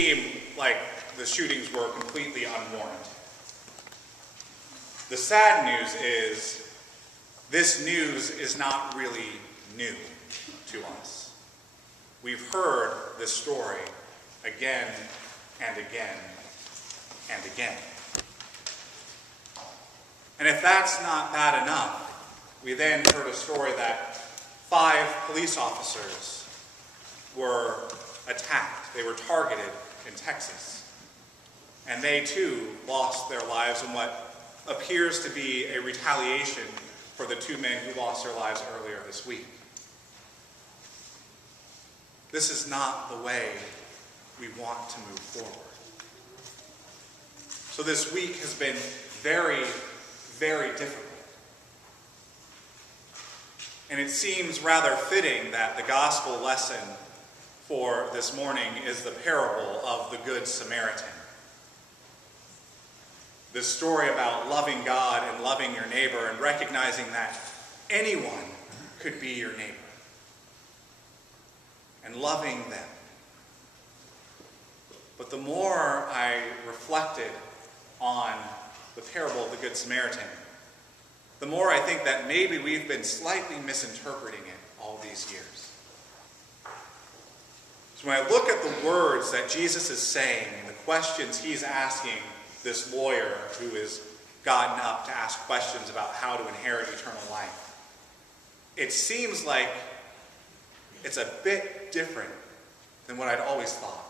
seemed like the shootings were completely unwarranted. The sad news is, this news is not really new to us. We've heard this story again and again and again. And if that's not bad enough, we then heard a story that 5 police officers were attacked. They were targeted in Texas. And they too lost their lives in what appears to be a retaliation for the 2 men who lost their lives earlier this week. This is not the way we want to move forward. So this week has been very, very difficult. And it seems rather fitting that the gospel lesson for this morning is the parable of the Good Samaritan. This story about loving God and loving your neighbor and recognizing that anyone could be your neighbor and loving them. But the more I reflected on the parable of the Good Samaritan, the more I think that maybe we've been slightly misinterpreting it all these years. So when I look at the words that Jesus is saying and the questions he's asking this lawyer who has gotten up to ask questions about how to inherit eternal life, it seems like it's a bit different than what I'd always thought.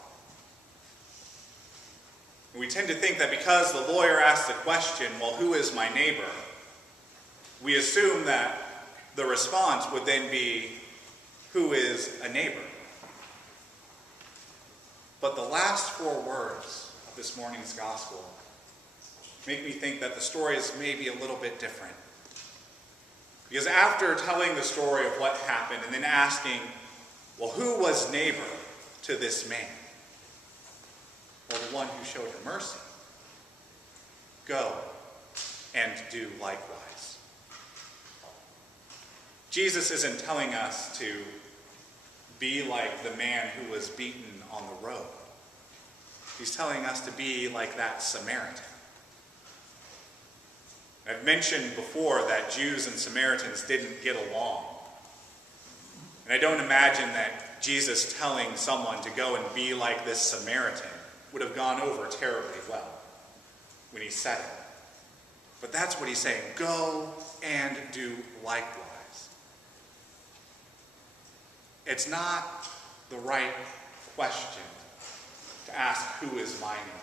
And we tend to think that because the lawyer asked the question, well, who is my neighbor? We assume that the response would then be, who is a neighbor? But the last 4 words of this morning's gospel make me think that the story is maybe a little bit different. Because after telling the story of what happened and then asking, well, who was neighbor to this man? Well, the one who showed him mercy. Go and do likewise. Jesus isn't telling us to be like the man who was beaten on the road. He's telling us to be like that Samaritan. I've mentioned before that Jews and Samaritans didn't get along. And I don't imagine that Jesus telling someone to go and be like this Samaritan would have gone over terribly well when he said it. But that's what he's saying. Go and do likewise. It's not the right question to ask, who is my neighbor?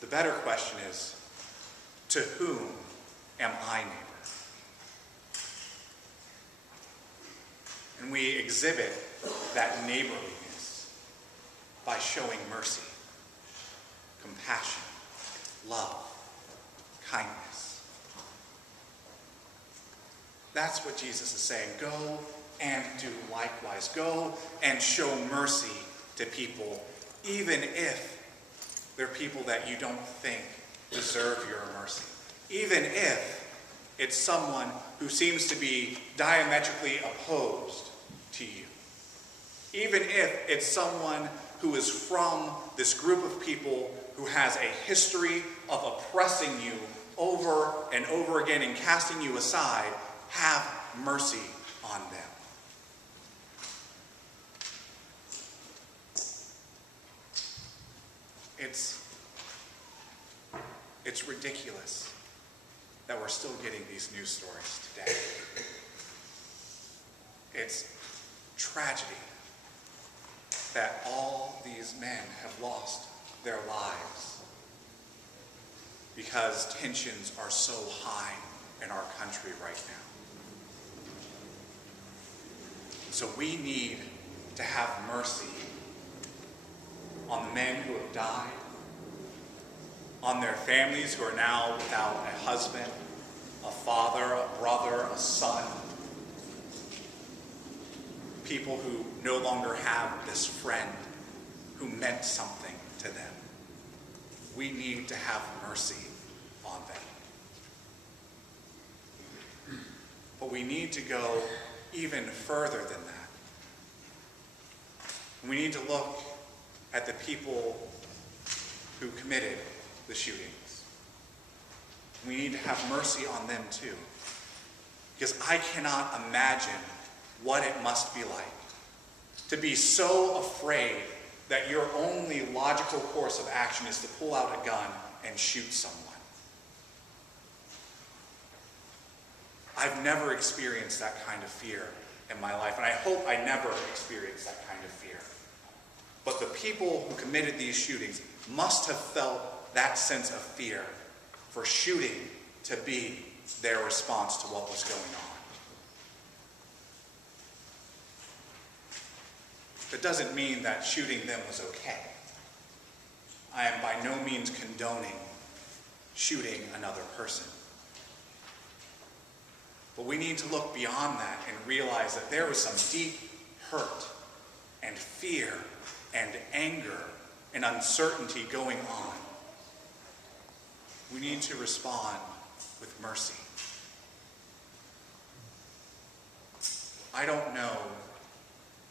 The better question is, to whom am I neighbor? And we exhibit that neighborliness by showing mercy, compassion, love, kindness. That's what Jesus is saying. Go and do likewise. Go and show mercy to people, even if they're people that you don't think deserve your mercy. Even if it's someone who seems to be diametrically opposed to you. Even if it's someone who is from this group of people who has a history of oppressing you over and over again and casting you aside, have mercy on them. It's ridiculous that we're still getting these news stories today. It's tragedy that all these men have lost their lives because tensions are so high in our country right now. So we need to have mercy on the men who have died, on their families who are now without a husband, a father, a brother, a son, people who no longer have this friend who meant something to them. We need to have mercy on them. But we need to go even further than that. We need to look at the people who committed the shootings. We need to have mercy on them too. Because I cannot imagine what it must be like to be so afraid that your only logical course of action is to pull out a gun and shoot someone. I've never experienced that kind of fear in my life, and I hope I never experience that kind of fear. But the people who committed these shootings must have felt that sense of fear for shooting to be their response to what was going on. That doesn't mean that shooting them was okay. I am by no means condoning shooting another person. But we need to look beyond that and realize that there was some deep hurt and fear and anger and uncertainty going on. We need to respond with mercy. I don't know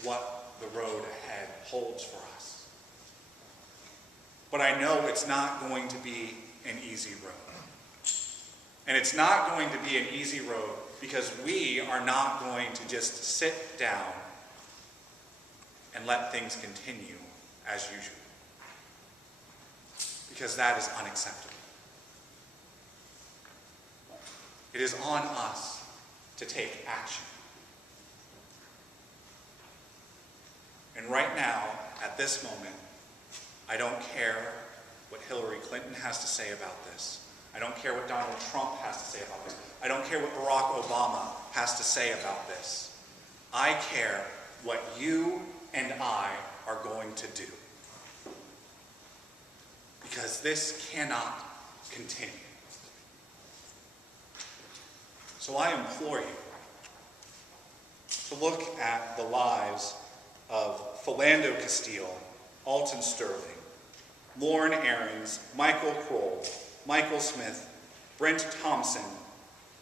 what the road ahead holds for us. But I know it's not going to be an easy road. And it's not going to be an easy road because we are not going to just sit down and let things continue as usual. Because that is unacceptable. It is on us to take action. And right now, at this moment, I don't care what Hillary Clinton has to say about this. I don't care what Donald Trump has to say about this. I don't care what Barack Obama has to say about this. I care what you and I are going to do. Because this cannot continue. So I implore you to look at the lives of Philando Castile, Alton Sterling, Lauren Aarons, Michael Kroll, Michael Smith, Brent Thompson,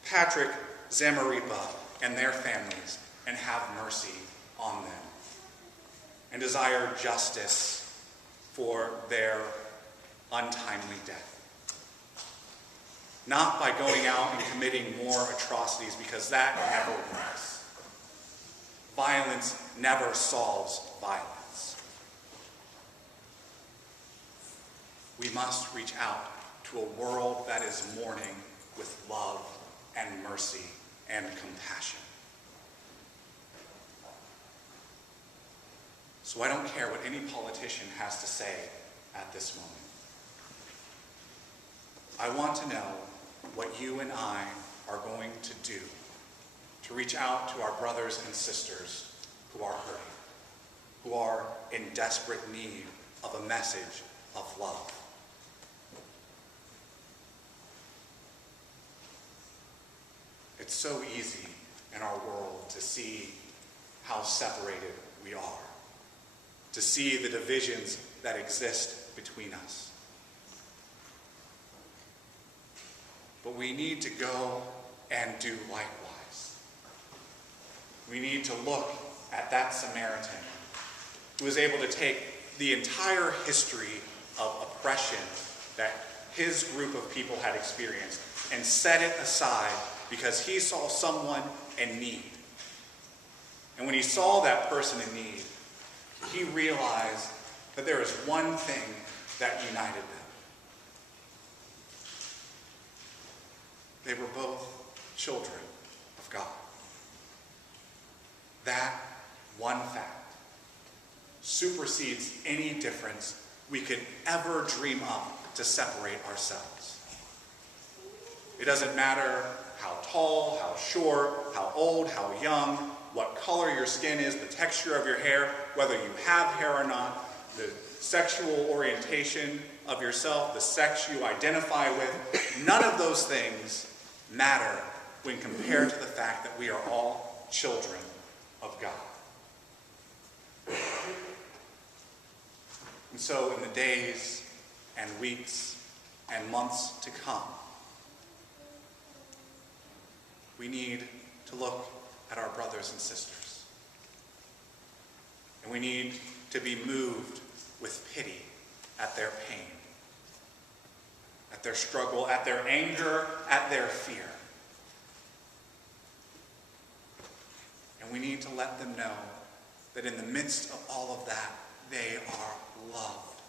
Patrick Zamaripa, and their families, and have mercy on them. And desire justice for their untimely death. Not by going out and committing more atrocities, because that never works. Violence never solves violence. We must reach out to a world that is mourning with love and mercy and compassion. So I don't care what any politician has to say at this moment. I want to know what you and I are going to do to reach out to our brothers and sisters who are hurting, who are in desperate need of a message of love. It's so easy in our world to see how separated we are, to see the divisions that exist between us. But we need to go and do likewise. We need to look at that Samaritan who was able to take the entire history of oppression that his group of people had experienced and set it aside because he saw someone in need. And when he saw that person in need, he realized that there is one thing that united them. They were both children of God. That one fact supersedes any difference we could ever dream up to separate ourselves. It doesn't matter how tall, how short, how old, how young, what color your skin is, the texture of your hair, whether you have hair or not, the sexual orientation of yourself, the sex you identify with. None of those things matter when compared to the fact that we are all children of God. And so in the days and weeks and months to come, we need to look at our brothers and sisters. And we need to be moved with pity at their pain, at their struggle, at their anger, at their fear. And we need to let them know that in the midst of all of that, they are loved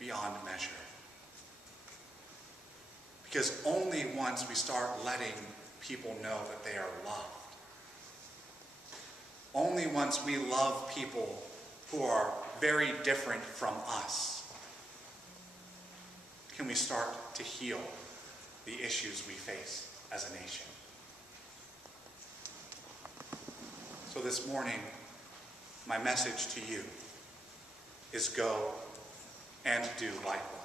beyond measure. Because only once we start letting people know that they are loved, only once we love people who are very different from us, can we start to heal the issues we face as a nation. So this morning, my message to you is go and do likewise.